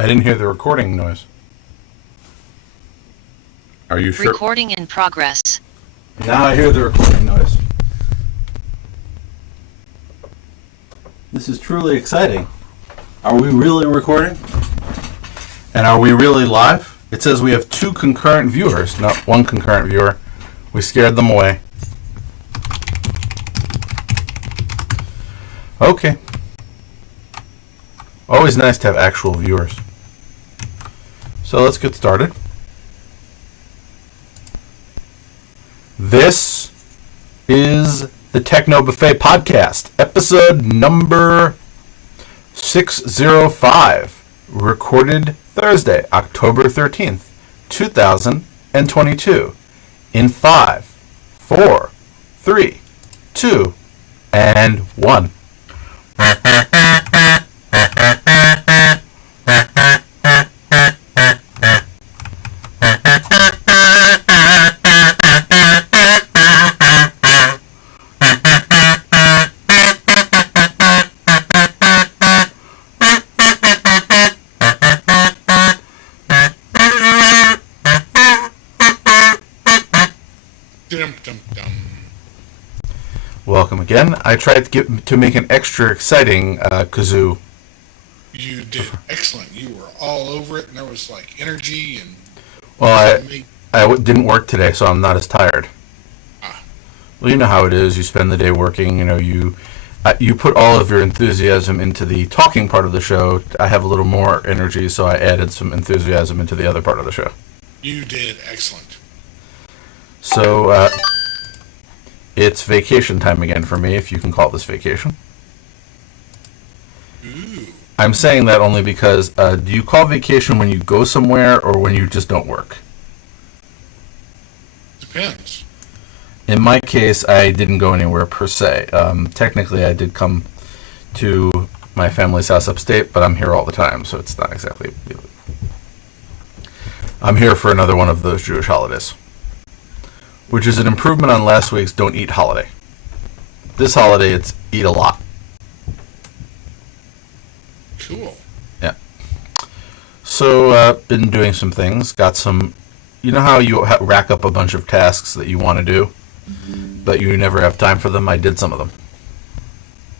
I didn't hear the recording noise. Are you sure? Recording in progress. Now I hear the recording noise. This is truly exciting. Are we really recording? And are we really live? It says we have 2 concurrent viewers, not 1 concurrent viewer. We scared them away. Okay. Always nice to have actual viewers. So let's get started. This is the Techno Buffet podcast, episode number 605, recorded Thursday, October 13th, 2022, in 5, 4, 3, 2, and 1. Welcome again. I tried to make an extra exciting kazoo. You did excellent. You were all over it, and there was like energy and. Well, I didn't work today, so I'm not as tired. Well, you know how it is. You spend the day working. You know, you put all of your enthusiasm into the talking part of the show. I have a little more energy, so I added some enthusiasm into the other part of the show. You did excellent. So it's vacation time again for me, if you can call this vacation. Ooh. I'm saying that only because, do you call vacation when you go somewhere or when you just don't work? Depends. In my case, I didn't go anywhere per se. Technically, I did come to my family's house upstate, but I'm here all the time, so it's not exactly... I'm here for another one of those Jewish holidays, which is an improvement on last week's Don't Eat holiday. This holiday, it's eat a lot. Cool. Yeah. So, been doing some things. Got some... You know how you rack up a bunch of tasks that you want to do, but you never have time for them? I did some of them.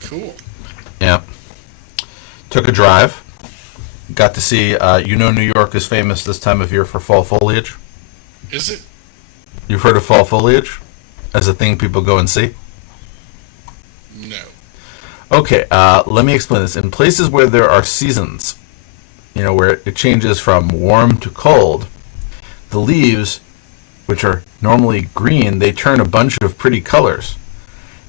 Cool. Yeah. Took a drive. Got to see... New York is famous this time of year for fall foliage. Is it? You've heard of fall foliage as a thing people go and see? No. Okay, let me explain this. In places where there are seasons, where it changes from warm to cold, the leaves, which are normally green, they turn a bunch of pretty colors.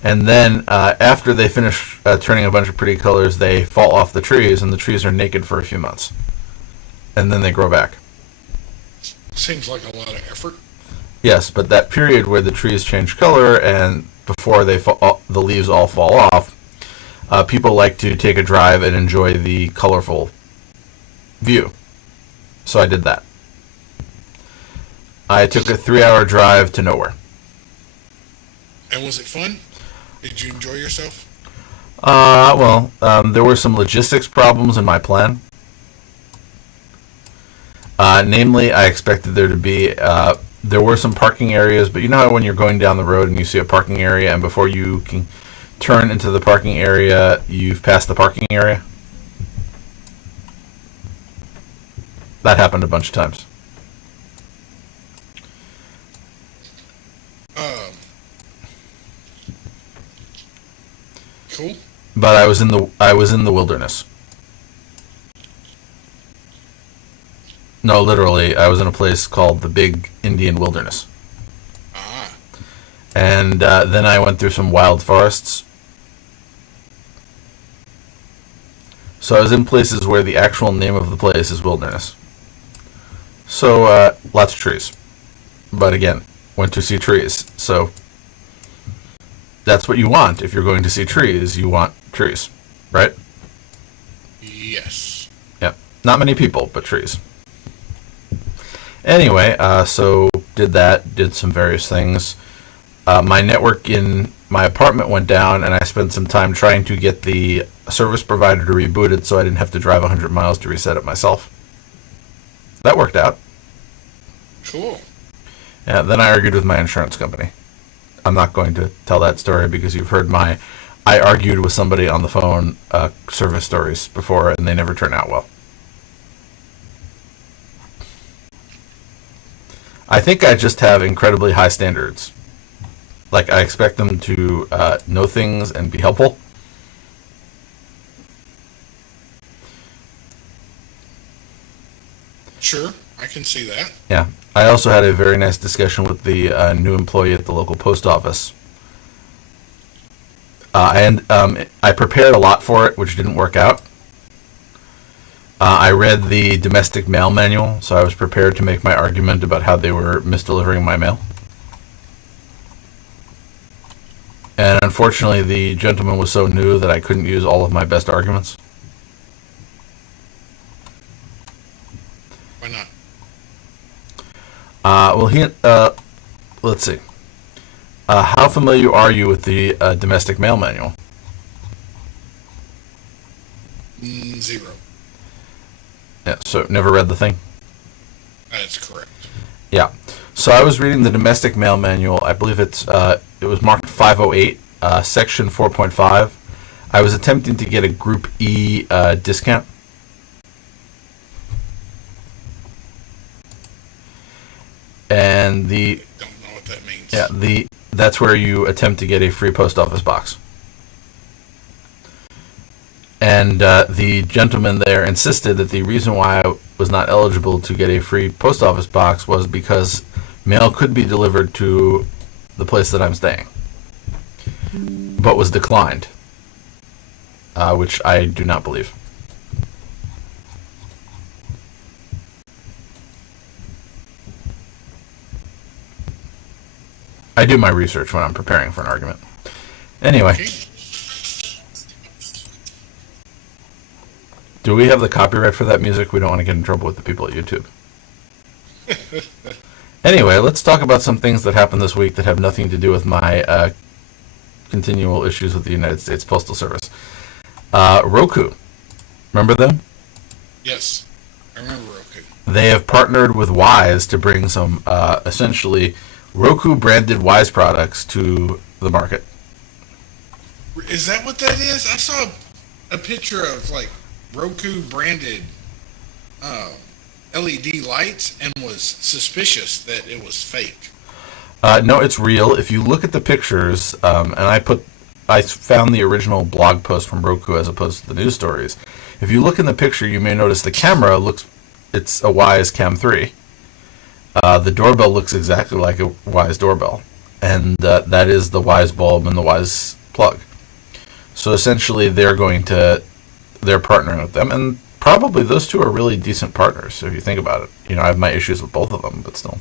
And then after they finish turning a bunch of pretty colors, they fall off the trees, and the trees are naked for a few months. And then they grow back. Seems like a lot of effort. Yes, but that period where the trees change color and before the leaves all fall off, people like to take a drive and enjoy the colorful view. So I did that. I took a 3-hour drive to nowhere. And was it fun? Did you enjoy yourself? There were some logistics problems in my plan. Namely, I expected there to be... there were some parking areas, but you know how when you're going down the road and you see a parking area, and before you can turn into the parking area, you've passed the parking area? That happened a bunch of times. Cool. But I was in the wilderness. No, literally, I was in a place called the Big Indian Wilderness. Ah. And then I went through some wild forests. So I was in places where the actual name of the place is wilderness. So, lots of trees. But again, went to see trees. So, that's what you want. If you're going to see trees, you want trees. Right? Yes. Yep. Not many people, but trees. Anyway, so did that, did some various things. My network in my apartment went down, and I spent some time trying to get the service provider to reboot it so I didn't have to drive 100 miles to reset it myself. That worked out. Cool. Yeah, then I argued with my insurance company. I'm not going to tell that story because you've heard I argued with somebody on the phone service stories before, and they never turn out well. I think I just have incredibly high standards. Like, I expect them to know things and be helpful. Sure, I can see that. Yeah. I also had a very nice discussion with the new employee at the local post office. I prepared a lot for it, which didn't work out. I read the domestic mail manual, so I was prepared to make my argument about how they were misdelivering my mail. And unfortunately, the gentleman was so new that I couldn't use all of my best arguments. Why not? Let's see. How familiar are you with the domestic mail manual? Zero. Yeah, so never read the thing? That's correct. Yeah. So I was reading the domestic mail manual. I believe it was marked 508, section 4.5. I was attempting to get a Group E discount. And Don't know what that means. yeah, that's where you attempt to get a free post office box. And the gentleman there insisted that the reason why I was not eligible to get a free post office box was because mail could be delivered to the place that I'm staying, but was declined, which I do not believe. I do my research when I'm preparing for an argument. Anyway. Okay. Do we have the copyright for that music? We don't want to get in trouble with the people at YouTube. Anyway, let's talk about some things that happened this week that have nothing to do with my continual issues with the United States Postal Service. Roku. Remember them? Yes, I remember Roku. They have partnered with Wise to bring some essentially Roku-branded Wise products to the market. Is that what that is? I saw a picture of like Roku branded LED lights and was suspicious that it was fake. No, it's real. If you look at the pictures, and I found the original blog post from Roku as opposed to the news stories. If you look in the picture, you may notice the camera it's a Wise Cam 3. The doorbell looks exactly like a Wise doorbell, and that is the Wise bulb and the Wise plug. So essentially, they're partnering with them, and probably those two are really decent partners. So if you think about it, I have my issues with both of them, but still,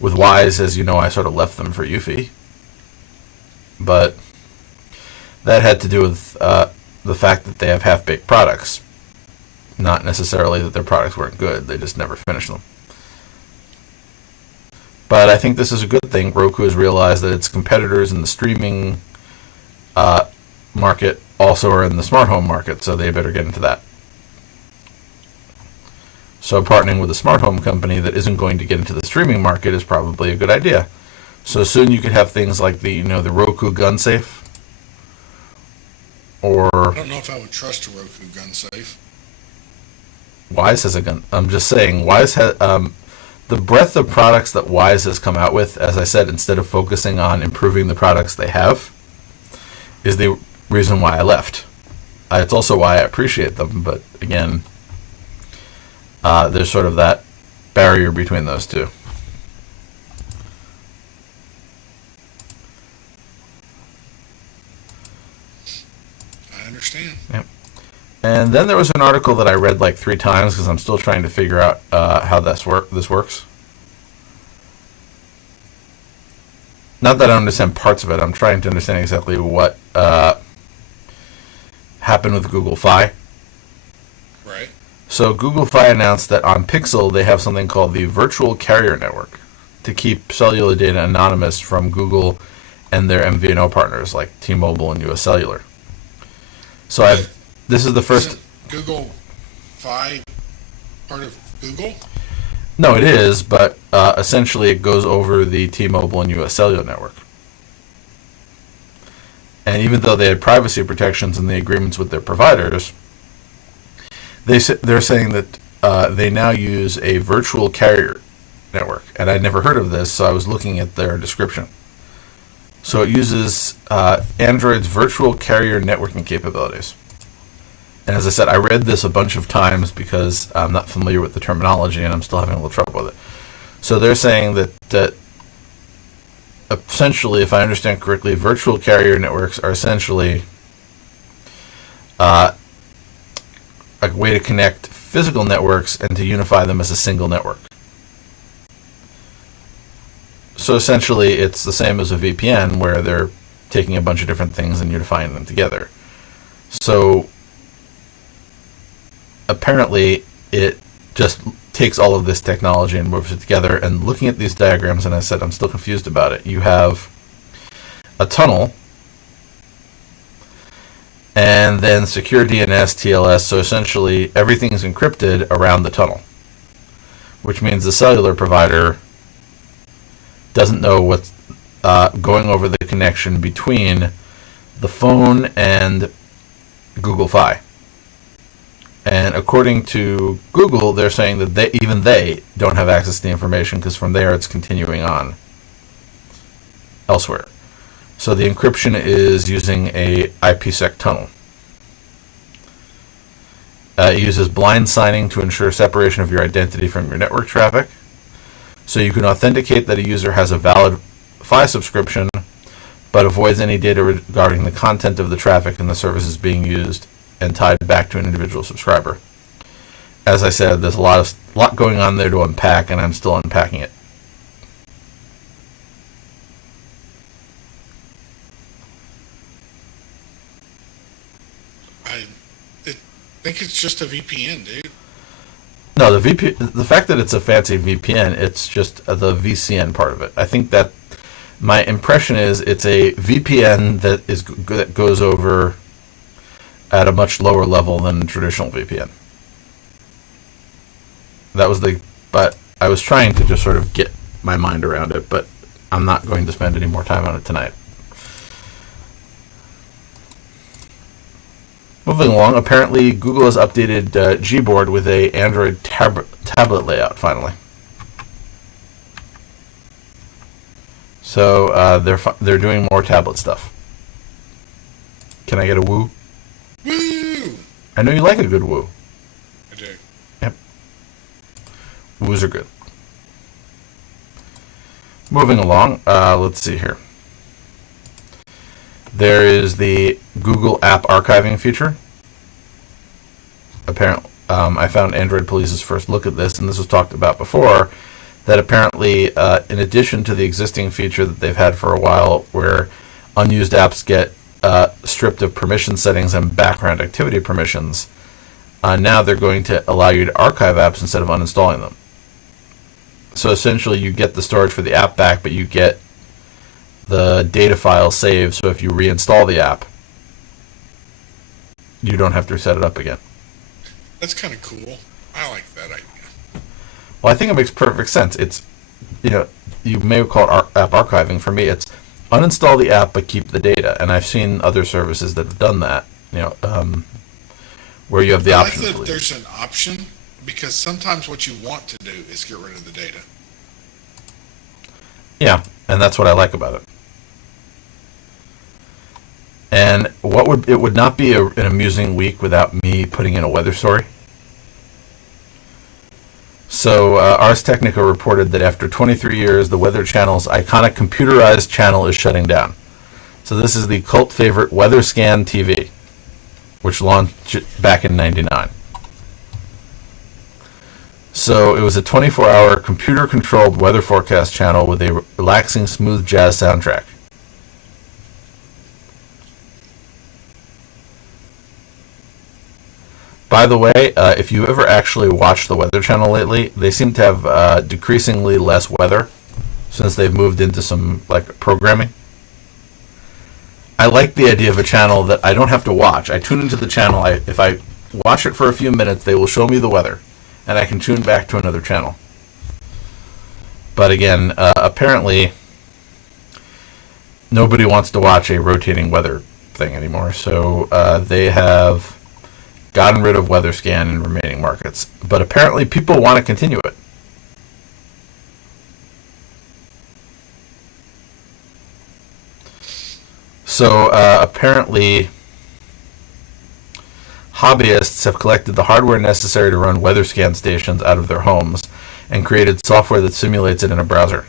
with Wise, as you know, I sort of left them for Eufy, but that had to do with the fact that they have half-baked products, not necessarily that their products weren't good. They just never finished them. But I think this is a good thing. Roku has realized that its competitors in the streaming market also are in the smart home market, so they better get into that. So partnering with a smart home company that isn't going to get into the streaming market is probably a good idea. So soon you could have things like the Roku gun safe, or I don't know if I would trust a Roku gun safe. Wise has a gun. I'm just saying, Wise has the breadth of products that Wise has come out with. As I said, instead of focusing on improving the products they have, is the reason why I left. It's also why I appreciate them, but again, there's sort of that barrier between those two. I understand. Yep. And then there was an article that I read like 3 times because I'm still trying to figure out how this works. Not that I understand parts of it. I'm trying to understand exactly what happened with Google Fi. Right. So Google Fi announced that on Pixel they have something called the Virtual Carrier Network to keep cellular data anonymous from Google and their MVNO partners like T-Mobile and US Cellular. So this is the first. Isn't Google Fi part of Google? No, it is, but essentially it goes over the T-Mobile and U.S. Cellular network. And even though they had privacy protections in the agreements with their providers, they're saying that they now use a virtual carrier network. And I'd never heard of this, so I was looking at their description. So it uses Android's virtual carrier networking capabilities. And as I said, I read this a bunch of times because I'm not familiar with the terminology and I'm still having a little trouble with it. So they're saying that essentially, if I understand correctly, virtual carrier networks are essentially a way to connect physical networks and to unify them as a single network. So essentially, it's the same as a VPN where they're taking a bunch of different things and unifying them together. So apparently, it just takes all of this technology and moves it together. And looking at these diagrams, and I said I'm still confused about it, you have a tunnel and then secure DNS, TLS, so essentially everything's encrypted around the tunnel, which means the cellular provider doesn't know what's going over the connection between the phone and Google Fi. And according to Google, they're saying that they don't have access to the information because from there it's continuing on elsewhere. So the encryption is using a IPsec tunnel. It uses blind signing to ensure separation of your identity from your network traffic. So you can authenticate that a user has a valid Fi subscription, but avoids any data regarding the content of the traffic and the services being used and tied back to an individual subscriber. As I said, there's a lot going on there to unpack, and I'm still unpacking it. I think it's just a VPN, dude. No, the fact that it's a fancy VPN, it's just the VCN part of it. I think that my impression is it's a VPN that goes over at a much lower level than traditional VPN. But I was trying to just sort of get my mind around it, but I'm not going to spend any more time on it tonight. Moving along, apparently Google has updated Gboard with a Android tablet layout finally. So they're doing more tablet stuff. Can I get a woo? Woo! I know you like a good woo. I do. Yep. Woos are good. Moving along, let's see here. There is the Google App Archiving feature. Apparently, I found Android Police's first look at this, and this was talked about before, that apparently, in addition to the existing feature that they've had for a while, where unused apps get stripped of permission settings and background activity permissions, now they're going to allow you to archive apps instead of uninstalling them. So essentially, you get the storage for the app back, but you get the data file saved, so if you reinstall the app, you don't have to set it up again. That's kind of cool. I like that idea. Well, I think it makes perfect sense. It's, you may call it app archiving. For me, it's uninstall the app but keep the data. And I've seen other services that have done that, where you have the option. I like that there's an option, because sometimes what you want to do is get rid of the data. Yeah, and that's what I like about it. And it would not be an amusing week without me putting in a weather story. So Ars Technica reported that after 23 years, the Weather Channel's iconic computerized channel is shutting down. So this is the cult favorite Weather Scan TV, which launched back in '99. So it was a 24-hour computer-controlled weather forecast channel with a relaxing, smooth jazz soundtrack. By the way, if you ever actually watched the Weather Channel lately, they seem to have decreasingly less weather since they've moved into some programming. I like the idea of a channel that I don't have to watch. I tune into the channel. If I watch it for a few minutes, they will show me the weather, and I can tune back to another channel. But again, apparently nobody wants to watch a rotating weather thing anymore, so they have gotten rid of WeatherScan in remaining markets. But apparently people want to continue it. So apparently hobbyists have collected the hardware necessary to run WeatherScan stations out of their homes and created software that simulates it in a browser.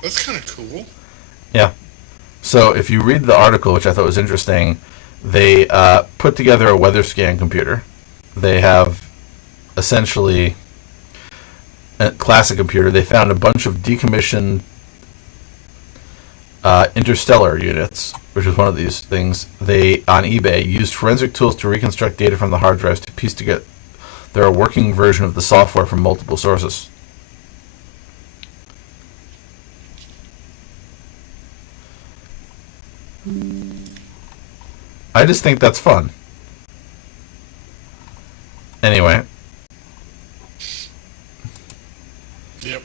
That's kind of cool. Yeah. So if you read the article, which I thought was interesting, they put together a WeatherScan computer. They have essentially a classic computer. They found a bunch of decommissioned interstellar units, which is one of these things. They, on eBay, used forensic tools to reconstruct data from the hard drives to piece together a working version of the software from multiple sources. I just think that's fun. Anyway. Yep.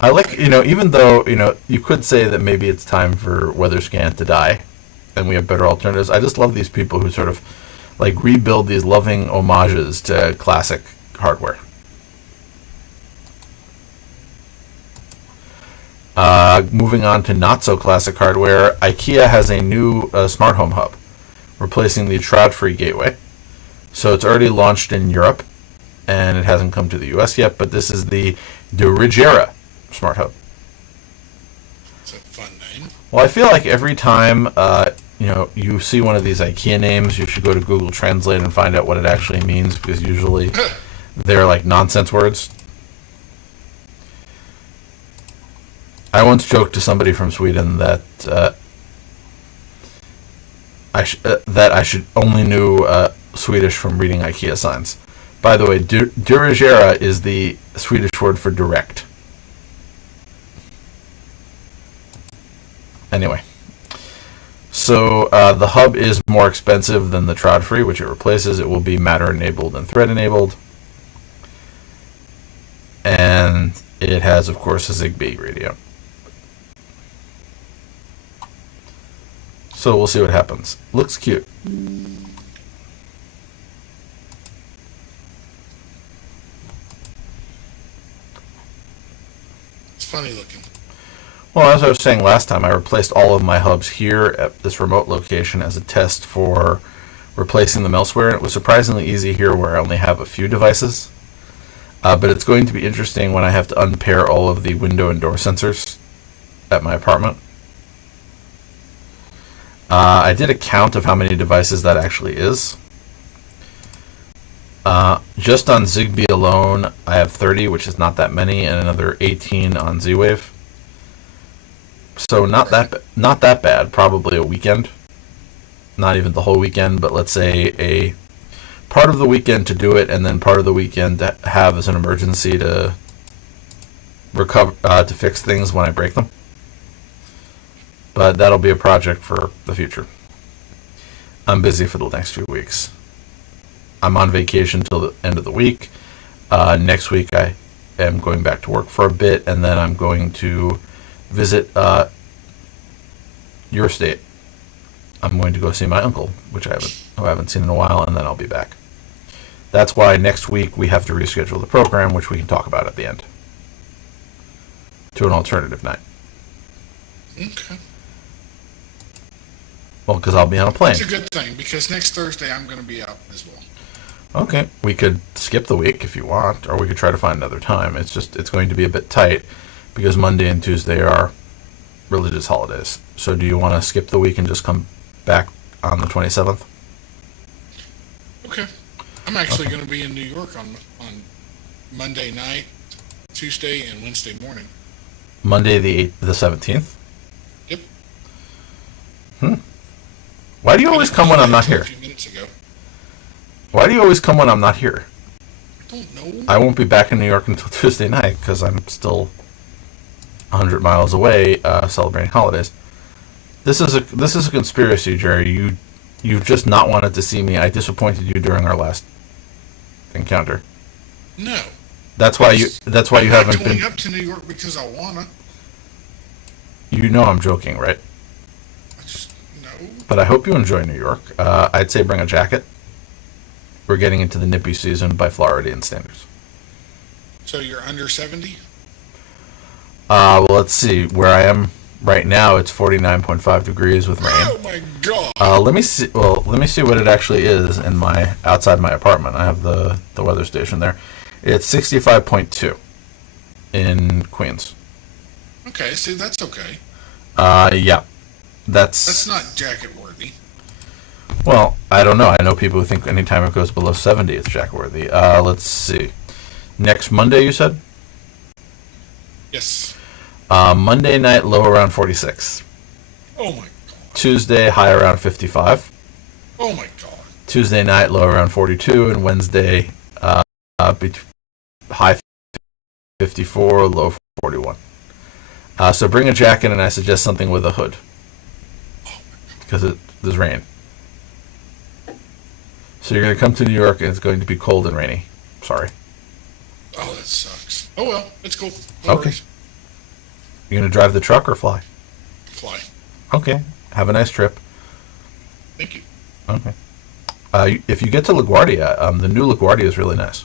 I like, even though, you could say that maybe it's time for WeatherScan to die and we have better alternatives, I just love these people who sort of, rebuild these loving homages to classic hardware. Moving on to not-so-classic hardware, IKEA has a new smart home hub, replacing the Trod-free gateway. So it's already launched in Europe, and it hasn't come to the US yet, but this is the Dirigera smart hub. It's a fun name. Well, I feel like every time you see one of these IKEA names, you should go to Google Translate and find out what it actually means, because usually they're like nonsense words. I once joked to somebody from Sweden that I should only knew Swedish from reading IKEA signs. By the way, dirigera is the Swedish word for direct. Anyway, so the hub is more expensive than the Trod-free, which it replaces. It will be Matter-enabled and Thread-enabled. And it has, of course, a Zigbee radio. So we'll see what happens. Looks cute. It's funny looking. Well, as I was saying last time, I replaced all of my hubs here at this remote location as a test for replacing them elsewhere. And it was surprisingly easy here where I only have a few devices. But it's going to be interesting when I have to unpair all of the window and door sensors at my apartment. I did a count of how many devices that actually is. Just on Zigbee alone, I have 30, which is not that many, and another 18 on Z-Wave. So not that bad. Probably a weekend. Not even the whole weekend, but let's say a part of the weekend to do it, and then part of the weekend to have as an emergency to recover to fix things when I break them. But that'll be a project for the future. I'm busy for the next few weeks. I'm on vacation till the end of the week. Next week I am going back to work for a bit, and then I'm going to visit your state. I'm going to go see my uncle, which I haven't seen in a while, and then I'll be back. That's why next week we have to reschedule the program, which we can talk about at the end, to an alternative night. Okay. Well, because I'll be on a plane. It's a good thing, because next Thursday I'm going to be out as well. Okay, we could skip the week if you want, or we could try to find another time. It's going to be a bit tight because Monday and Tuesday are religious holidays. So do you want to skip the week and just come back on the 27th? Okay. I'm actually going to be in New York on Monday night, Tuesday, and Wednesday morning. Monday the 17th? Yep. Why do you always come when I'm not here? A few minutes ago. Why do you always come when I'm not here? I don't know. I won't be back in New York until Tuesday night because I'm still 100 miles away celebrating holidays. This is a conspiracy, Jerry. You've just not wanted to see me. I disappointed you during our last encounter. No. That's why you haven't going been. up to New York because I wanna. You know I'm joking, right? I just no. But I hope you enjoy New York. I'd say bring a jacket. We're getting into the nippy season by Floridian standards. So you're under 70? Well, let's see. Where I am right now, it's 49.5 degrees with rain. Oh my god! Let me see. Well, let me see what it actually is in my outside my apartment. I have the weather station there. It's 65.2 in Queens. Okay, see that's okay. Yeah, That's not jacket worthy. well. I don't know. I know people who think anytime it goes below 70, it's jacket worthy. Let's see. Next Monday, you said. Yes. Monday night, low around 46. Oh my god. Tuesday, high around 55. Oh my god. Tuesday night, low around 42, and Wednesday, high 54, low 41. So bring a jacket, and I suggest something with a hood because there's rain. So you're going to come to New York, and it's going to be cold and rainy. Sorry. Oh, that sucks. Oh well, it's cool. Okay. Worries. You're going to drive the truck or fly? Fly. Okay. Have a nice trip. Thank you. Okay. If you get to LaGuardia, the new LaGuardia is really nice.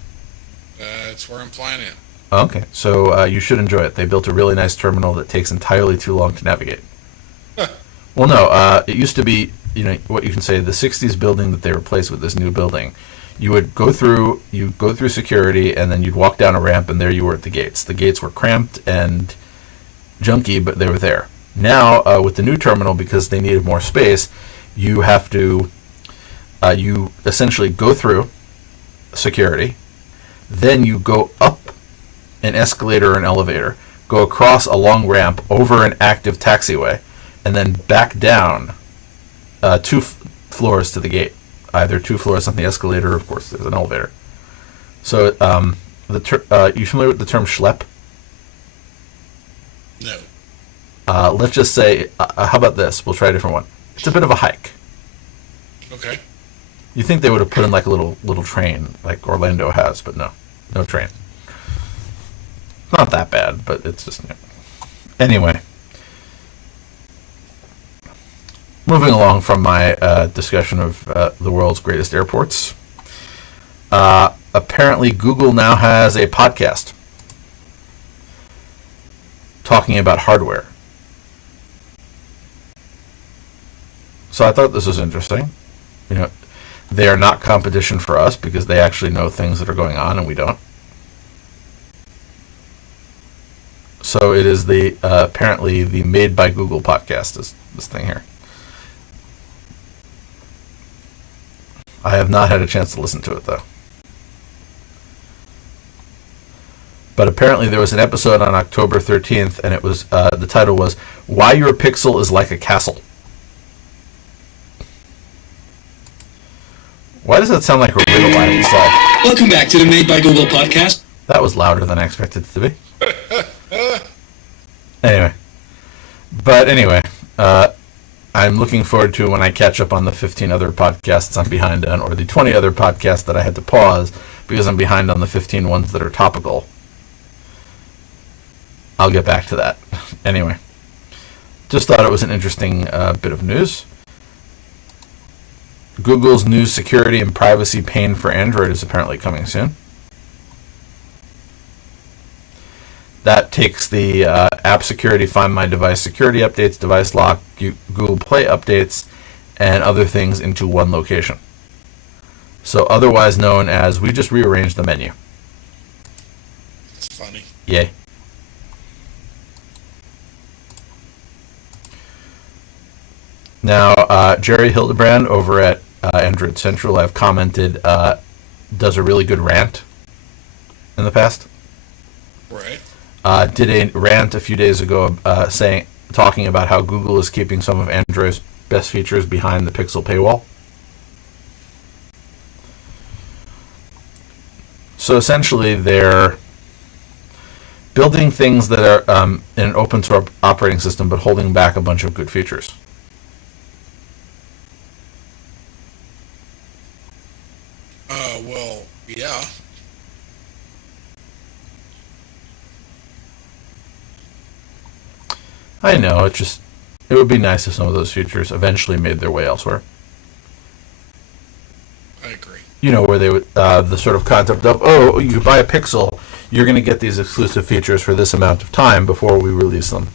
That's where I'm flying in. Okay. So you should enjoy it. They built a really nice terminal that takes entirely too long to navigate. Well, no. It used to be, what you can say, the 60s building that they replaced with this new building. You would go through security, and then you'd walk down a ramp, and there you were at the gates. The gates were cramped and junky, but they were there. Now, with the new terminal, because they needed more space, you have to, you essentially go through security, then you go up an escalator or an elevator, go across a long ramp over an active taxiway, and then back down two floors to the gate. Either 2 floors on the escalator, or of course, there's an elevator. So, you familiar with the term schlep? No. Let's just say, how about this? We'll try a different one. It's a bit of a hike. Okay. You think they would have put in like a little train, like Orlando has, but no train. Not that bad, but it's just anyway. Moving along from my discussion of the world's greatest airports, apparently Google now has a podcast talking about hardware. So I thought this was interesting. They are not competition for us because they actually know things that are going on and we don't. So it is the apparently the Made by Google podcast is this thing here. I have not had a chance to listen to it, though. But apparently there was an episode on October 13th, and it was the title was, Why Your Pixel is Like a Castle. Why does that sound like a riddle I haven't solved? Welcome back to the Made by Google podcast. That was louder than I expected it to be. Anyway, I'm looking forward to when I catch up on the 15 other podcasts I'm behind on, or the 20 other podcasts that I had to pause because I'm behind on the 15 ones that are topical. I'll get back to that. Anyway, just thought it was an interesting bit of news. Google's new security and privacy pane for Android is apparently coming soon. That takes the app security, Find My Device security updates, device lock, Google Play updates, and other things into one location. So otherwise known as, we just rearranged the menu. It's funny. Yay. Now, Jerry Hildebrand over at Android Central, I've commented, does a really good rant in the past. Right. Did a rant a few days ago talking about how Google is keeping some of Android's best features behind the Pixel paywall. So essentially, they're building things that are in an open source operating system, but holding back a bunch of good features. I know, it would be nice if some of those features eventually made their way elsewhere. I agree. You know, where they would, the sort of concept of, oh, you buy a Pixel, you're going to get these exclusive features for this amount of time before we release them.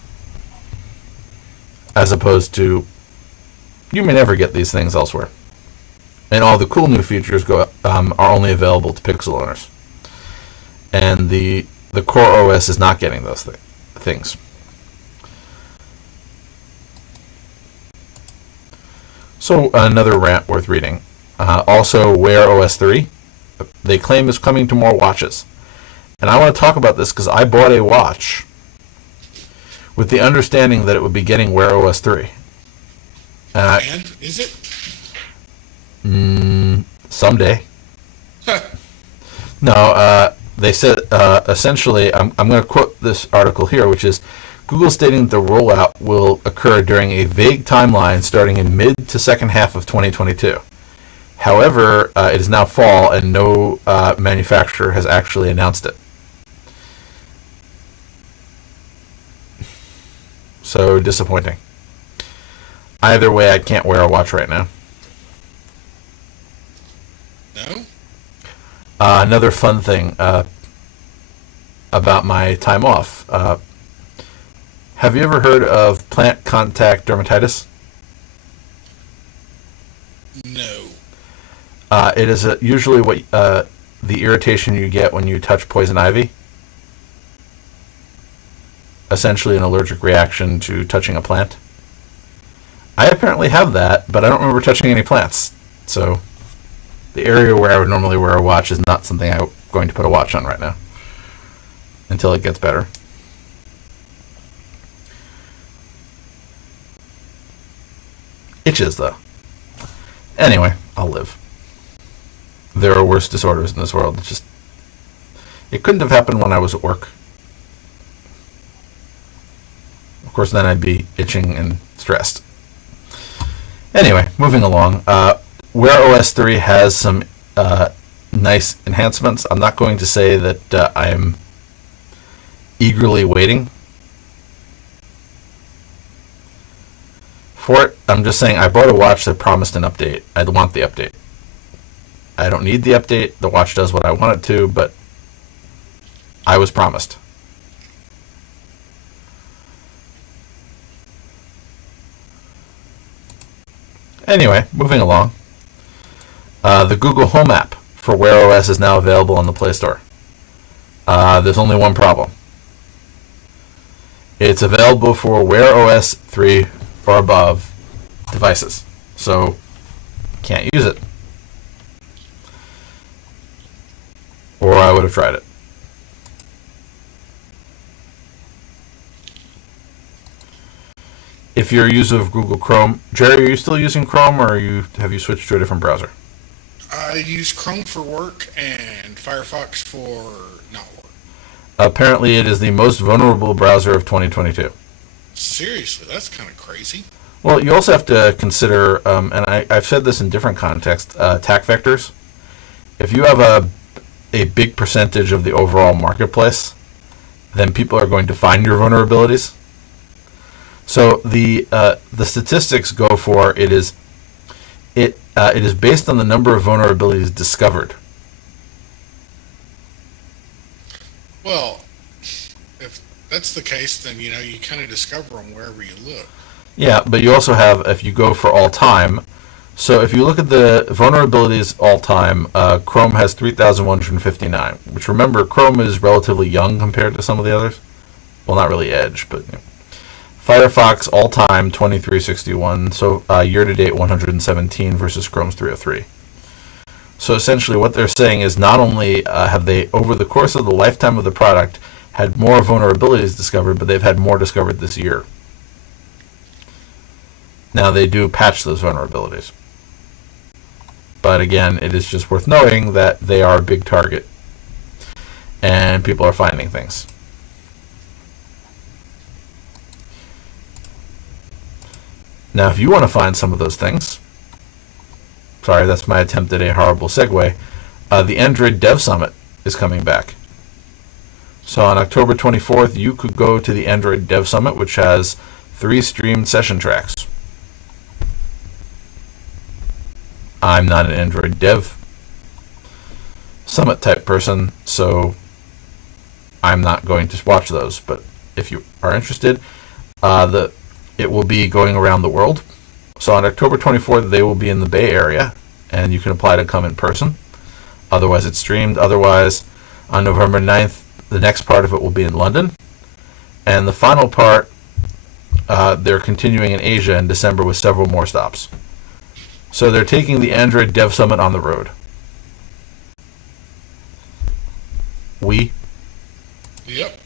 As opposed to, you may never get these things elsewhere. And all the cool new features are only available to Pixel owners. And the core OS is not getting those things. So another rant worth reading. Also, Wear OS 3, they claim is coming to more watches. And I want to talk about this because I bought a watch with the understanding that it would be getting Wear OS 3. And is it? Someday. No, they said, essentially, I'm going to quote this article here, which is, Google stating that the rollout will occur during a vague timeline starting in mid to second half of 2022. However, it is now fall and no manufacturer has actually announced it. So disappointing. Either way, I can't wear a watch right now. No? Another fun thing about my time off. Have you ever heard of plant contact dermatitis? No. It is usually what the irritation you get when you touch poison ivy. Essentially an allergic reaction to touching a plant. I apparently have that, but I don't remember touching any plants. So the area where I would normally wear a watch is not something I'm going to put a watch on right now. Until it gets better. Itches, though. Anyway, I'll live. There are worse disorders in this world. It couldn't have happened when I was at work. Of course, then I'd be itching and stressed. Anyway, moving along. Wear OS 3 has some nice enhancements. I'm not going to say that I'm eagerly waiting for it. I'm just saying I bought a watch that promised an update. I want the update. I don't need the update. The watch does what I want it to, but I was promised. Anyway, moving along. The Google Home app for Wear OS is now available on the Play Store. There's only one problem. It's available for Wear OS 3 or above devices. So, can't use it. Or I would have tried it. If you're a user of Google Chrome, Jerry, are you still using Chrome, or have you switched to a different browser? I use Chrome for work and Firefox for not work. Apparently, it is the most vulnerable browser of 2022. Seriously, that's kind of crazy. Well, you also have to consider, and I've said this in different contexts, attack vectors. If you have a big percentage of the overall marketplace, then people are going to find your vulnerabilities. So the statistics go for it is based on the number of vulnerabilities discovered. Well, if that's the case, then you kind of discover them wherever you look. Yeah, but you also have, if you go for all time, so if you look at the vulnerabilities all time, Chrome has 3,159, which, remember, Chrome is relatively young compared to some of the others. Well, not really Edge, but Firefox all time 2361, so year to date 117 versus Chrome's 303. So essentially what they're saying is not only have they, over the course of the lifetime of the product, had more vulnerabilities discovered, but they've had more discovered this year. Now they do patch those vulnerabilities. But again, it is just worth knowing that they are a big target and people are finding things. Now, if you want to find some of those things, sorry, that's my attempt at a horrible segue, the Android Dev Summit is coming back. So on October 24th, you could go to the Android Dev Summit, which has 3 streamed session tracks. I'm not an Android dev summit type person, so I'm not going to watch those. But if you are interested, it will be going around the world. So on October 24th, they will be in the Bay Area, and you can apply to come in person. Otherwise, it's streamed. Otherwise, on November 9th, the next part of it will be in London. And the final part, they're continuing in Asia in December with several more stops. So they're taking the Android Dev Summit on the road. Yep.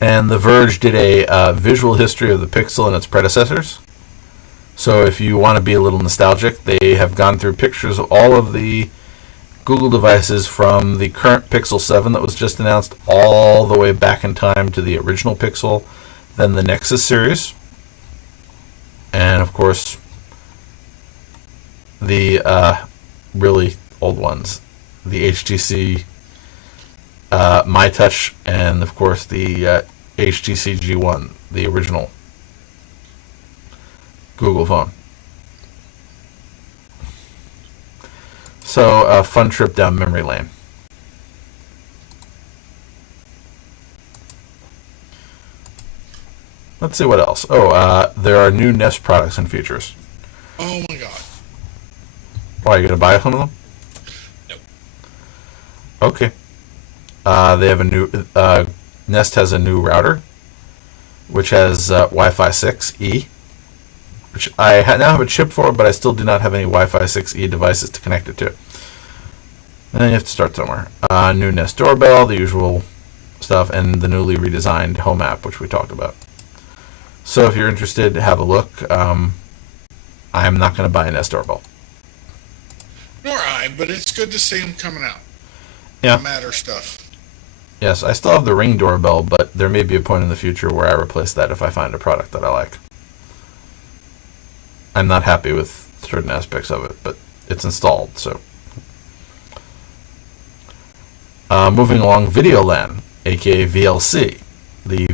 And The Verge did a visual history of the Pixel and its predecessors. So if you want to be a little nostalgic, they have gone through pictures of all of the Google devices from the current Pixel 7 that was just announced all the way back in time to the original Pixel, then the Nexus series, and of course the really old ones, the HTC MyTouch, and of course the HTC G1, the original Google phone. So a fun trip down memory lane. Let's see what else. There are new Nest products and features. Oh my god. Why, are you going to buy some of them? Nope. Okay. They have a new... Nest has a new router, which has Wi-Fi 6E, which I now have a chip for, but I still do not have any Wi-Fi 6E devices to connect it to. And then you have to start somewhere. New Nest doorbell, the usual stuff, and the newly redesigned Home app, which we talked about. So if you're interested, have a look. I'm not going to buy a Nest doorbell. Nor I, but it's good to see them coming out. Yeah. Matter stuff. Yes, I still have the Ring doorbell, but there may be a point in the future where I replace that if I find a product that I like. I'm not happy with certain aspects of it, but it's installed, so. Moving along, Videolan, aka VLC. The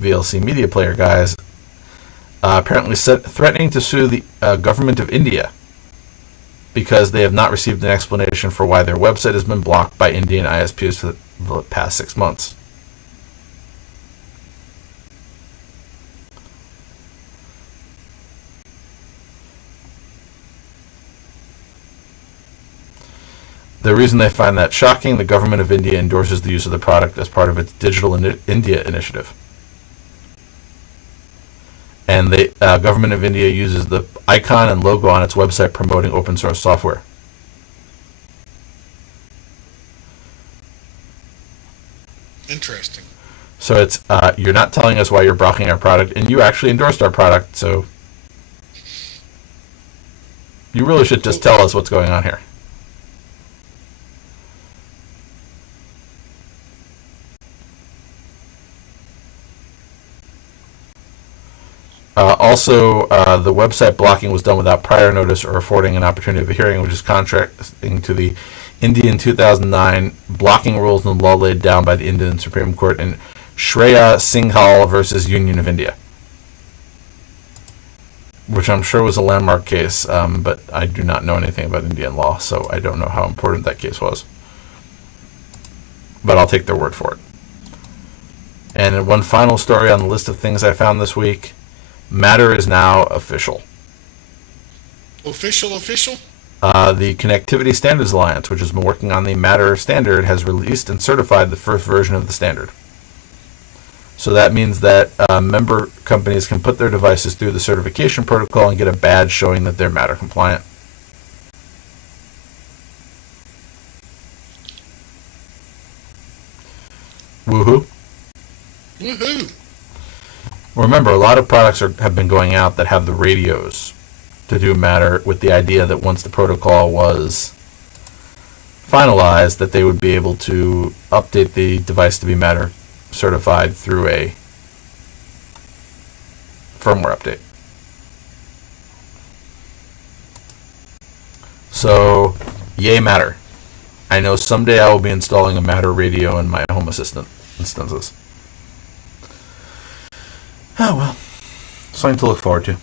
VLC media player guys apparently threatening to sue the government of India because they have not received an explanation for why their website has been blocked by Indian ISPs for the past 6 months. The reason they find that shocking, the government of India endorses the use of the product as part of its Digital India initiative. And the government of India uses the icon and logo on its website promoting open source software. Interesting. So it's you're not telling us why you're blocking our product, and you actually endorsed our product, so you really should just tell us what's going on here. Also, the website blocking was done without prior notice or affording an opportunity of a hearing, which is contrary to the Indian 2009 blocking rules and law laid down by the Indian Supreme Court in Shreya Singhal versus Union of India, which I'm sure was a landmark case, but I do not know anything about Indian law, so I don't know how important that case was. But I'll take their word for it. And one final story on the list of things I found this week. Matter is now official. Official? The Connectivity Standards Alliance, which has been working on the Matter standard, has released and certified the first version of the standard. So that means that member companies can put their devices through the certification protocol and get a badge showing that they're Matter compliant. Woohoo! Woohoo! Remember, a lot of products have been going out that have the radios to do Matter, with the idea that once the protocol was finalized, that they would be able to update the device to be Matter certified through a firmware update. So, yay Matter. I know someday I will be installing a Matter radio in my Home Assistant instances. Oh well, something to look forward to.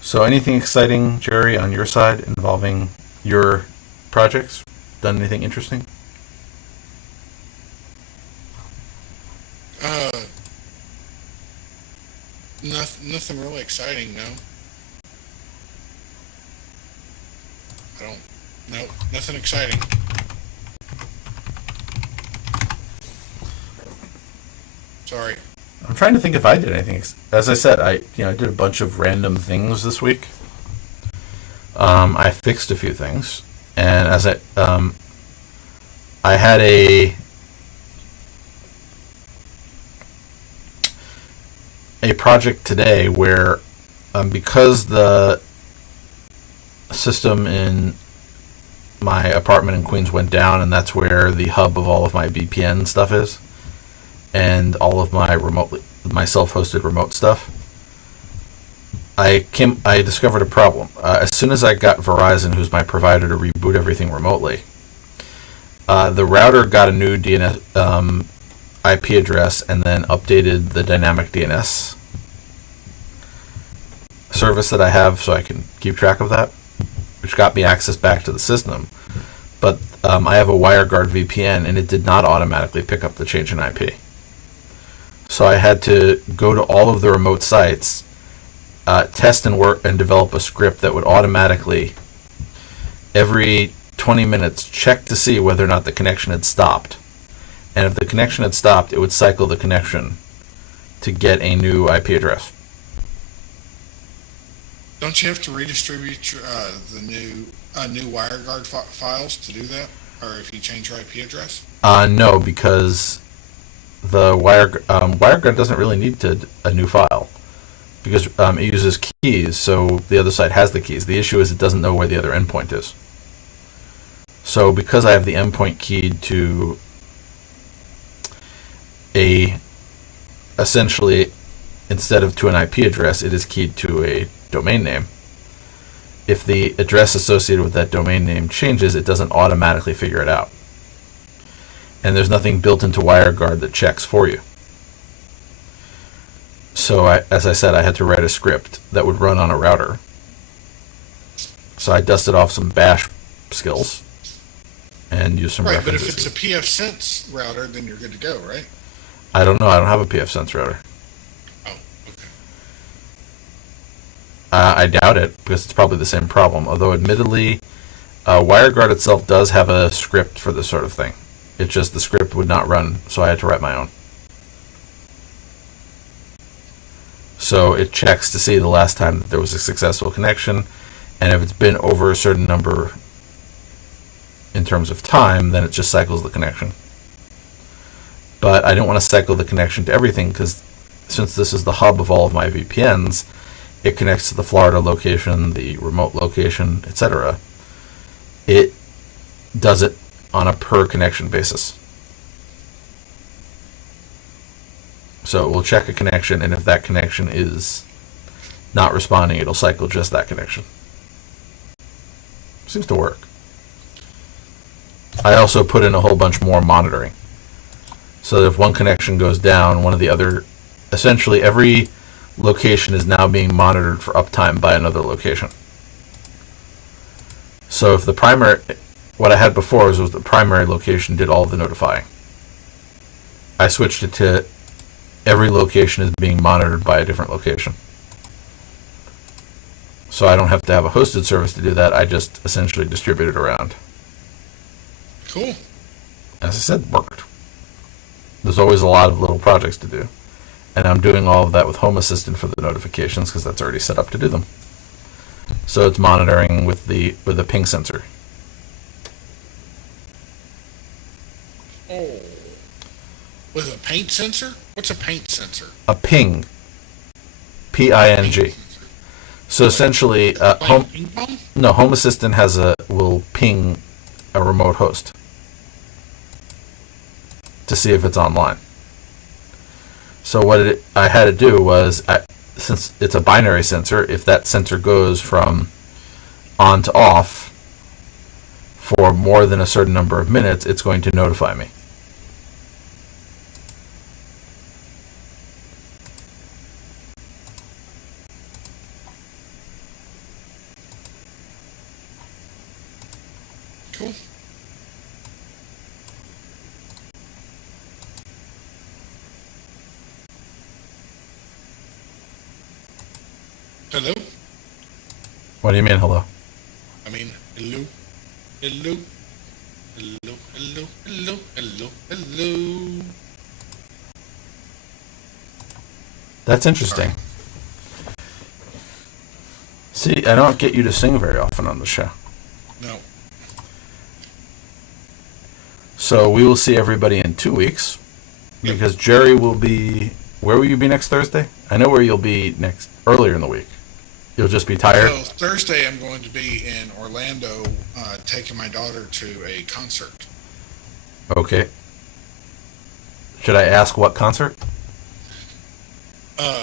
So anything exciting, Jerry, on your side involving your projects? Done anything interesting? Nothing really exciting, no. No, nothing exciting. Sorry. I'm trying to think if I did anything. As I said, I did a bunch of random things this week. I fixed a few things, and I had a project today where, because the system in my apartment in Queens went down, and that's where the hub of all of my VPN stuff is, and all of my self-hosted remote stuff. I discovered a problem. As soon as I got Verizon, who's my provider, to reboot everything remotely, the router got a new DNS IP address and then updated the dynamic DNS service that I have so I can keep track of that, which got me access back to the system. But I have a WireGuard VPN, and it did not automatically pick up the change in IP. So I had to go to all of the remote sites, test and work and develop a script that would automatically, every 20 minutes, check to see whether or not the connection had stopped. And if the connection had stopped, it would cycle the connection to get a new IP address. Don't you have to redistribute the new WireGuard files to do that? Or if you change your IP address? No, because the WireGuard doesn't really need a new file, because it uses keys, so the other side has the keys. The issue is it doesn't know where the other endpoint is. So because I have the endpoint keyed to essentially, instead of to an IP address, it is keyed to a domain name. If the address associated with that domain name changes, it doesn't automatically figure it out. And there's nothing built into WireGuard that checks for you. So as I said, I had to write a script that would run on a router. So I dusted off some bash skills and used some references. Right, but if it's a pfSense router, then you're good to go, right? I don't know. I don't have a pfSense router. Oh, okay. I doubt it, because it's probably the same problem. Although, admittedly, WireGuard itself does have a script for this sort of thing. It's just the script would not run, so I had to write my own. So it checks to see the last time that there was a successful connection, and if it's been over a certain number in terms of time, then it just cycles the connection. But I didn't want to cycle the connection to everything, because since this is the hub of all of my VPNs, it connects to the Florida location, the remote location, etc. It does it on a per connection basis. So it will check a connection, and if that connection is not responding, it'll cycle just that connection. Seems to work. I also put in a whole bunch more monitoring. So that if one connection goes down, one of the other, essentially every location is now being monitored for uptime by another location. So if the primary, what I had before was the primary location did all the notifying. I switched it to every location is being monitored by a different location. So I don't have to have a hosted service to do that. I just essentially distribute it around. Cool. As I said, worked. There's always a lot of little projects to do. And I'm doing all of that with Home Assistant for the notifications, because that's already set up to do them. So it's monitoring with the ping sensor. Oh. With a paint sensor? What's a paint sensor? A ping. P-I-N-G. So essentially, Home Assistant will ping a remote host to see if it's online. So what I had to do was, since it's a binary sensor, if that sensor goes from on to off for more than a certain number of minutes, it's going to notify me. Cool. Hello? What do you mean, hello? I mean, hello? Hello? Hello, hello, hello, hello, hello. That's interesting. See, I don't get you to sing very often on the show. No. So we will see everybody in 2 weeks, Yep. because Jerry will be... Where will you be next Thursday? I know where you'll be next earlier in the week. You'll just be tired? So Thursday I'm going to be in Orlando taking my daughter to a concert. Okay. Should I ask what concert?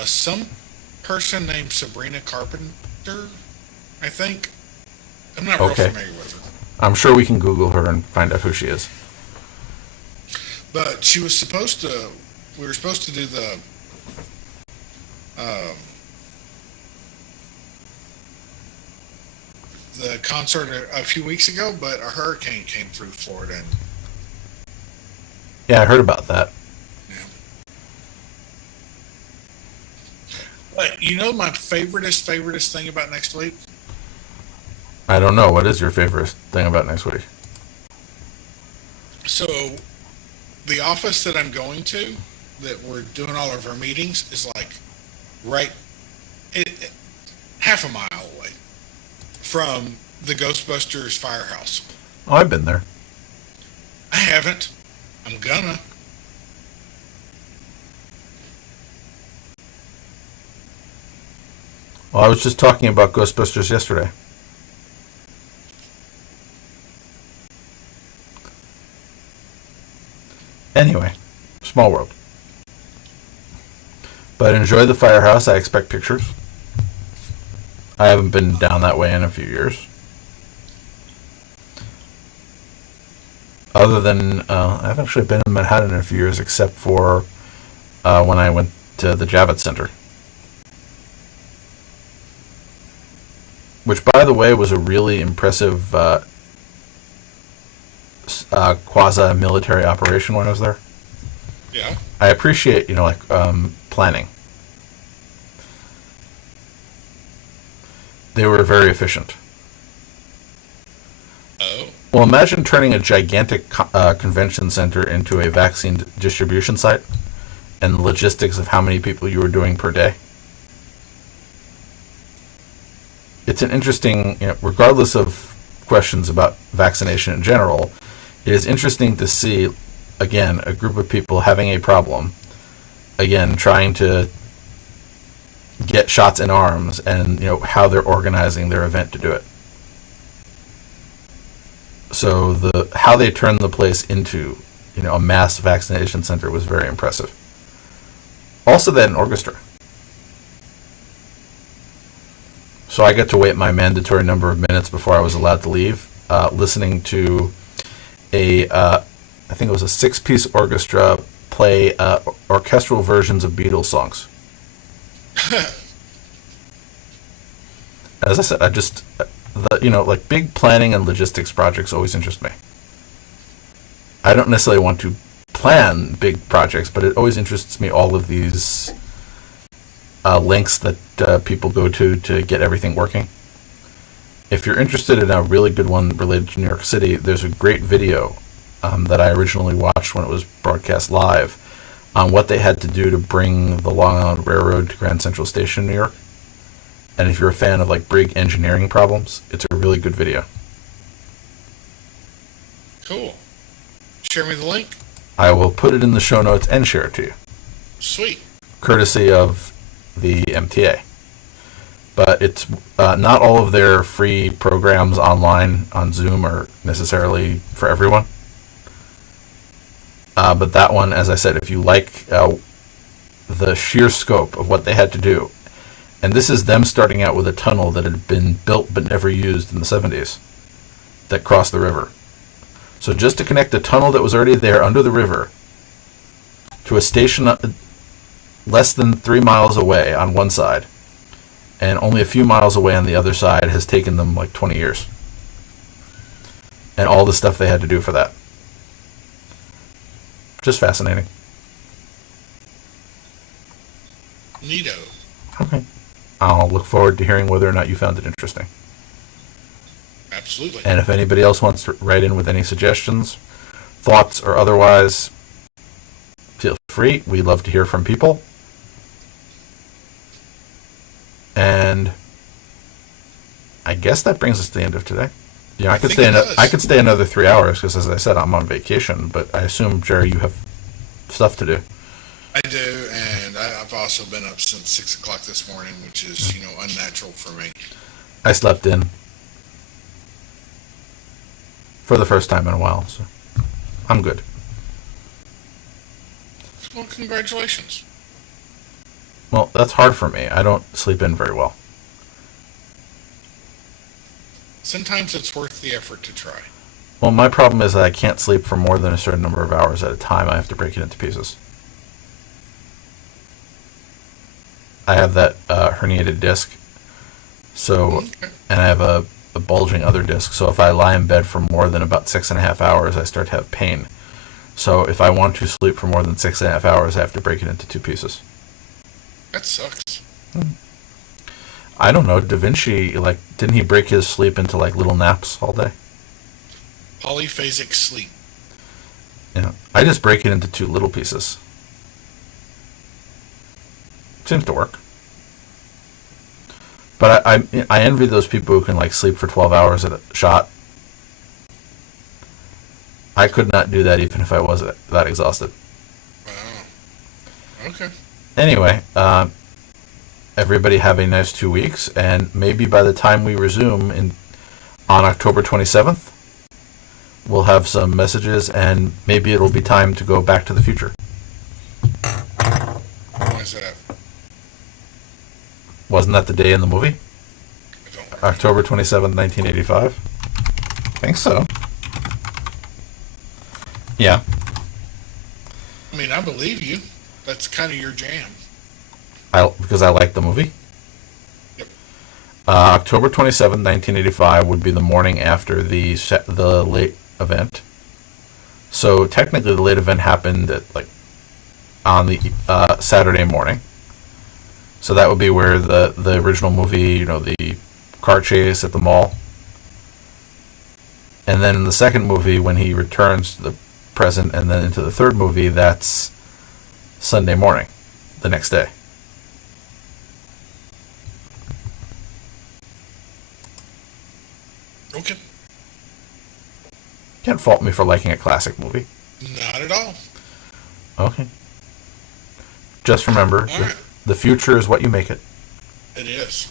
Some person named Sabrina Carpenter, I think. I'm not real Okay. familiar with her. I'm sure we can Google her and find out who she is. But she was supposed to, we were supposed to do the concert a few weeks ago, but a hurricane came through Florida. And, Yeah, I heard about that. yeah. But you know my favoriteest thing about next week? I don't know. What is your favorite thing about next week? So the office that I'm going to, that we're doing all of our meetings, is like right half a mile away from the Ghostbusters firehouse. Oh, I've been there. I haven't. I'm gonna. Well, I was just talking about Ghostbusters yesterday. Anyway, small world. But enjoy the firehouse. I expect pictures. I haven't been down that way in a few years. Other than, I haven't actually been in Manhattan in a few years, except for when I went to the Javits Center. Which, by the way, was a really impressive quasi-military operation when I was there. Yeah. I appreciate, planning. They were very efficient. Oh. Well, imagine turning a gigantic convention center into a vaccine distribution site, and the logistics of how many people you were doing per day. It's an interesting, regardless of questions about vaccination in general, it is interesting to see, again, a group of people having a problem, again, trying to get shots in arms, and how they're organizing their event to do it. So how they turned the place into a mass vaccination center was very impressive. Also, they had an orchestra. So I got to wait my mandatory number of minutes before I was allowed to leave, listening to I think it was a 6-piece orchestra play orchestral versions of Beatles songs. As I said, like big planning and logistics projects always interest me. I don't necessarily want to plan big projects, but it always interests me all of these links that people go to get everything working. If you're interested in a really good one related to New York City, there's a great video that I originally watched when it was broadcast live on what they had to do to bring the Long Island Railroad to Grand Central Station in New York. And if you're a fan of like big engineering problems, it's a really good video. Cool. Share me the link. I will put it in the show notes and share it to you. Sweet. Courtesy of the MTA. But it's not all of their free programs online on Zoom are necessarily for everyone. But that one, as I said, if you like the sheer scope of what they had to do, And this is them starting out with a tunnel that had been built but never used in the 70s that crossed the river. So just to connect a tunnel that was already there under the river to a station less than 3 miles away on one side and only a few miles away on the other side has taken them like 20 years. And all the stuff they had to do for that. Just fascinating. Neato. Okay. I'll look forward to hearing whether or not you found it interesting. Absolutely. And if anybody else wants to write in with any suggestions, thoughts, or otherwise, feel free. We love to hear from people. And I guess that brings us to the end of today. Yeah, I could stay another 3 hours because, as I said, I'm on vacation. But I assume, Jerry, you have stuff to do. I do, and I've also been up since 6 o'clock this morning, which is, unnatural for me. I slept in for the first time in a while, so I'm good. Well, congratulations. Well, that's hard for me. I don't sleep in very well. Sometimes it's worth the effort to try. Well, my problem is that I can't sleep for more than a certain number of hours at a time. I have to break it into pieces. I have that herniated disc, so, and I have a bulging other disc. So if I lie in bed for more than about 6.5 hours, I start to have pain. So if I want to sleep for more than 6.5 hours, I have to break it into 2 pieces. That sucks. I don't know. Da Vinci, didn't he break his sleep into little naps all day? Polyphasic sleep. Yeah. I just break it into 2 little pieces. Seems to work. But I envy those people who can sleep for 12 hours at a shot. I could not do that even if I was that exhausted. Wow. Okay. Anyway, everybody have a nice 2 weeks, and maybe by the time we resume on October 27th, we'll have some messages, and maybe it'll be time to go Back to the Future. Why is that? Wasn't that the day in the movie? I don't remember. October 27th, 1985? I think so. Yeah. I mean, I believe you. That's kind of your jam. Because I like the movie. Yep. October 27th, 1985 would be the morning after the late event. So technically the late event happened at on the Saturday morning. So that would be where the original movie, the car chase at the mall. And then in the second movie, when he returns to the present and then into the third movie, that's Sunday morning, the next day. Okay. Can't fault me for liking a classic movie. Not at all. Okay. Just remember, Right. the future is what you make it. It is.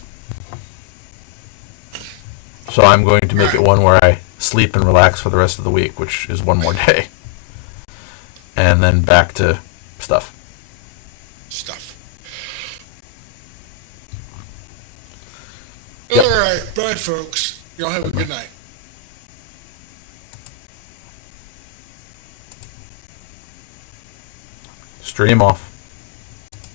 So I'm going to make Right. it one where I sleep and relax for the rest of the week, which is one more day. And then back to stuff. Yep. All right. Bye, folks. Y'all have a good night. Stream off.